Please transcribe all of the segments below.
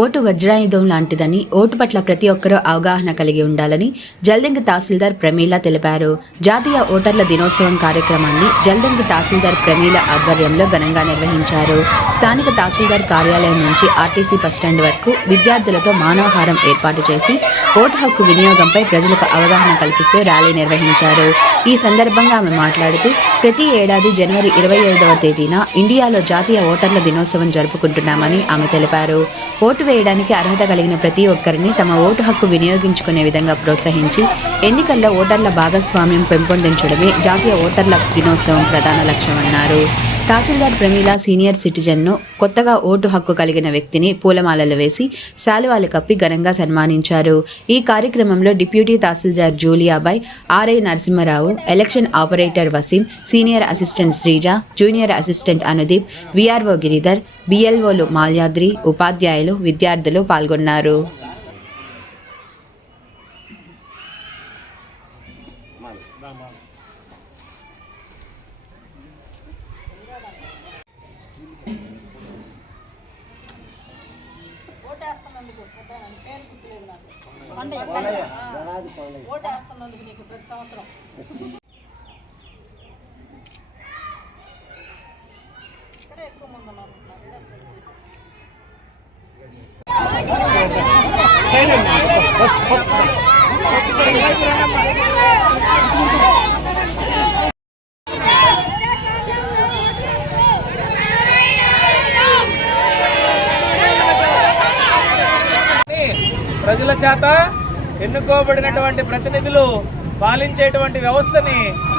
Vote వజ్రాయుధం లాంటిదని vote పట్ల ప్రతి ఒక్కరూ అవగాహన కలిగి ఉండాలని జల్దింగ్ తహసీల్దార్ ప్రమీల తెలిపారు. జాతీయ ఓటర్ల దినోత్సవం కార్యక్రమాన్ని జల్దింగ్ తహసీల్దార్ ప్రమీల ఆధ్వర్యంలో ఘనంగా నిర్వహించారు. స్థానిక తహసీల్దార్ కార్యాలయం నుంచి ఆర్టీసీ బస్టాండ్ వరకు విద్యార్థులతో మానవహారం ఏర్పాటు చేసి ఓటు హక్కు వినియోగంపై ప్రజలకు అవగాహన కల్పిస్తూ ర్యాలీ నిర్వహించారు. ఈ సందర్భంగా ఆమె మాట్లాడుతూ ప్రతి ఏడాది జనవరి ఇరవై ఐదవ తేదీన ఇండియాలో జాతీయ ఓటర్ల దినోత్సవం జరుపుకుంటున్నామని ఆమె తెలిపారు. ఓటు వేయడానికి అర్హత కలిగిన ప్రతి ఒక్కరిని తమ ఓటు హక్కు వినియోగించుకునే విధంగా ప్రోత్సహించి ఎన్నికల్లో ఓటర్ల భాగస్వామ్యం పెంపొందించడమే జాతీయ ఓటర్ల దినోత్సవం ప్రధాన లక్ష్యమన్నారు. తహసీల్దార్ ప్రమీల సీనియర్ సిటిజన్ను కొత్తగా ఓటు హక్కు కలిగిన వ్యక్తిని పూలమాలలు వేసి శాలువాలు కప్పి ఘనంగా సన్మానించారు. ఈ కార్యక్రమంలో deputy tahsildar Juliabai RI Narasimha Rao election operator Waseem senior assistant Sreeja junior assistant Anudeep VRO Giridhar బిఎల్ఓలు Malyadri ఉపాధ్యాయులు విద్యార్థులు పాల్గొన్నారు. ఓటేస్తున్నందుకు నీకు. ప్రతి సంవత్సరం. ఇక్కడే ఎక్కువ మంది ఉన్నారు ప్రజల చేత ఎన్నుకోబడినటువంటి ప్రతినిధులు పాలించేటువంటి వ్యవస్థని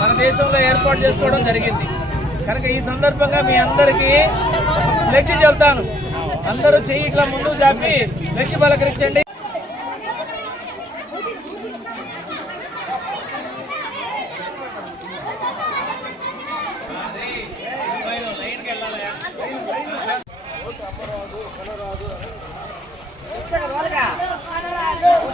మన దేశంలో ఏర్పాటు చేసుకోవడం జరిగింది. కనుక ఈ సందర్భంగా మీ అందరికీ లెక్కి చెబుతాను. అందరూ చెయ్యి ఇట్లా ముందు చాపి లెక్కి పలకరించండి.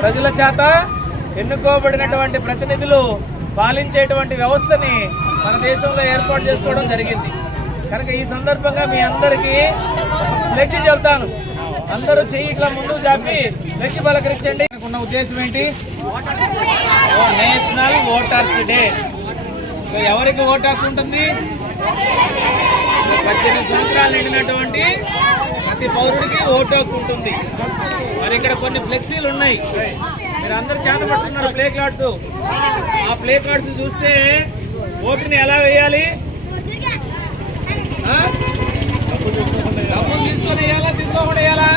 ప్రజల చేత ఎన్నుకోబడినటువంటి ప్రతినిధులు పాలించేటువంటి వ్యవస్థని మన దేశంలో ఏర్పాటు చేసుకోవడం జరిగింది. కనుక ఈ సందర్భంగా మీ అందరికీ లెక్కి చెబుతాను. అందరూ చెయ్యి ఇట్లా ముందు చాపి లెక్కి పలకరించండి. ఉన్న ఉద్దేశం ఏంటి? National voters day. సో ఎవరికి ఓటు ఉంటుంది? పద్దెనిమిది సంవత్సరాలు నిండినటువంటి ప్రతి పౌరుడికి ఓటు హక్కు ఉంటుంది. మరి ఇక్కడ కొన్ని ఫ్లెక్సీలు ఉన్నాయి. మీరు అందరు చేత పట్టుకున్నారు ప్లే కార్డ్స్. ఆ ప్లే కార్డ్స్ చూస్తే ఓటుని ఎలా వేయాలి? ఆ? డబ్బులు తీసుకొని వేయాలా? తీసుకోకుండా వేయాలా?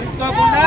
తీసుకోకుండా?